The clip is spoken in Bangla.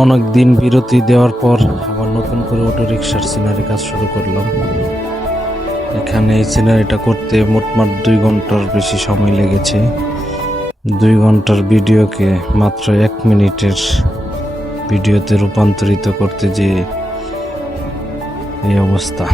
অনেক দিন বিরতি দেওয়ার পর আবার নতুন করে অটো রিক্সার সিনারি কাজ শুরু করলাম। এখানে এই সিনারিটা করতে মোটমাট 2 ঘন্টার বেশি সময় লেগেছে। 2 ঘন্টার ভিডিওকে মাত্র 1 মিনিটের ভিডিওতে রূপান্তরিত করতে যে এই অবস্থা।